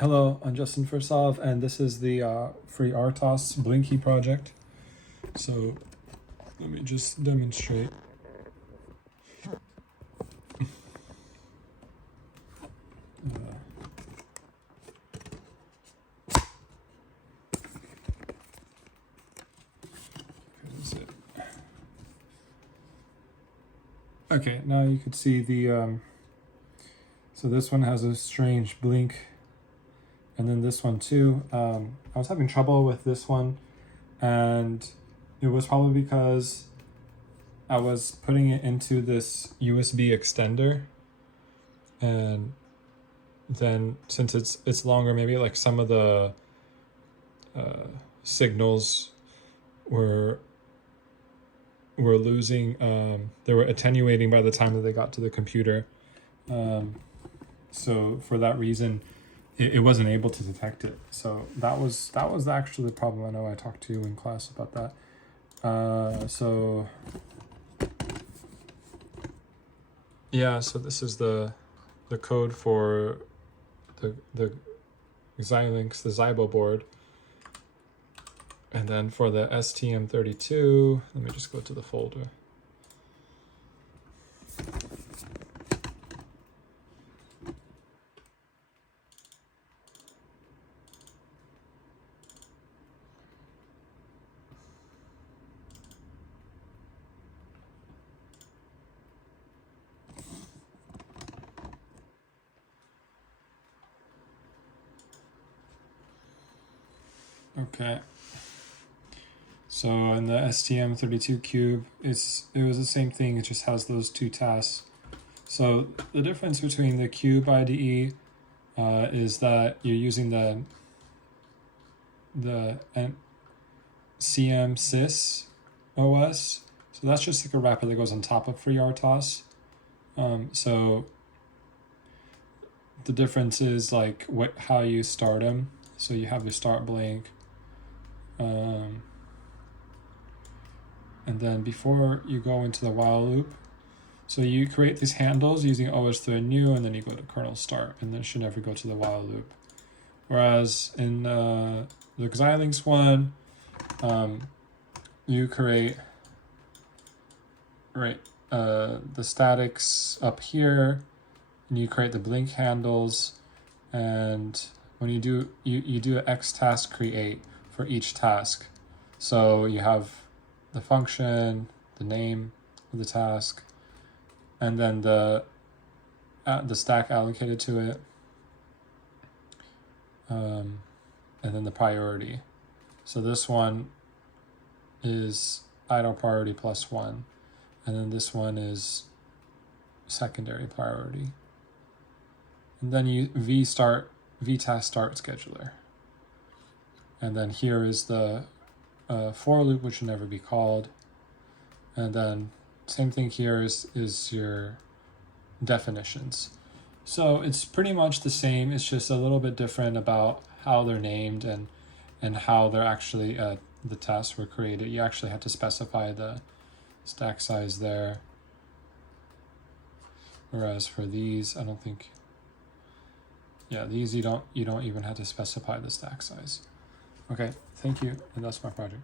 Hello, I'm Justin Fursov, and this is the freeRTOS Blinky project. So let me just demonstrate. Okay, now you can see the, so this one has a strange blink, and then this one too. I was having trouble with this one, and it was probably because I was putting it into this USB extender, and then since it's longer, maybe like some of the signals were losing, they were attenuating by the time that they got to the computer. So for that reason, it wasn't able to detect it. So that was actually the problem. I know I talked to you in class about that. So yeah, so this is the code for the Xilinx, the Zybo board. And then for the STM32, let me just go to the folder. Okay. So in the STM32 cube, it was the same thing. It just has those two tasks. So the difference between the cube IDE is that you're using the CM sys OS. So that's just like a wrapper that goes on top of freeRTOS. So the difference is like how you start them. So you have your start blank. And then before you go into the while loop, so you create these handles using OS thread new, and then you go to kernel start, and then it should never go to the while loop. Whereas in the Xilinx one, you create the statics up here, and you create the blink handles, and when you do an X task create for each task. So you have the function, the name of the task, and then the stack allocated to it, and then the priority. So this one is idle priority +1, and then this one is secondary priority. And then you vtask start scheduler. And then here is the for loop, which will never be called. And then same thing here is your definitions. So it's pretty much the same. It's just a little bit different about how they're named and how they're actually the tasks were created. You actually have to specify the stack size there. Whereas for these, I don't think. Yeah, these you don't even have to specify the stack size. Okay, thank you, and that's my project.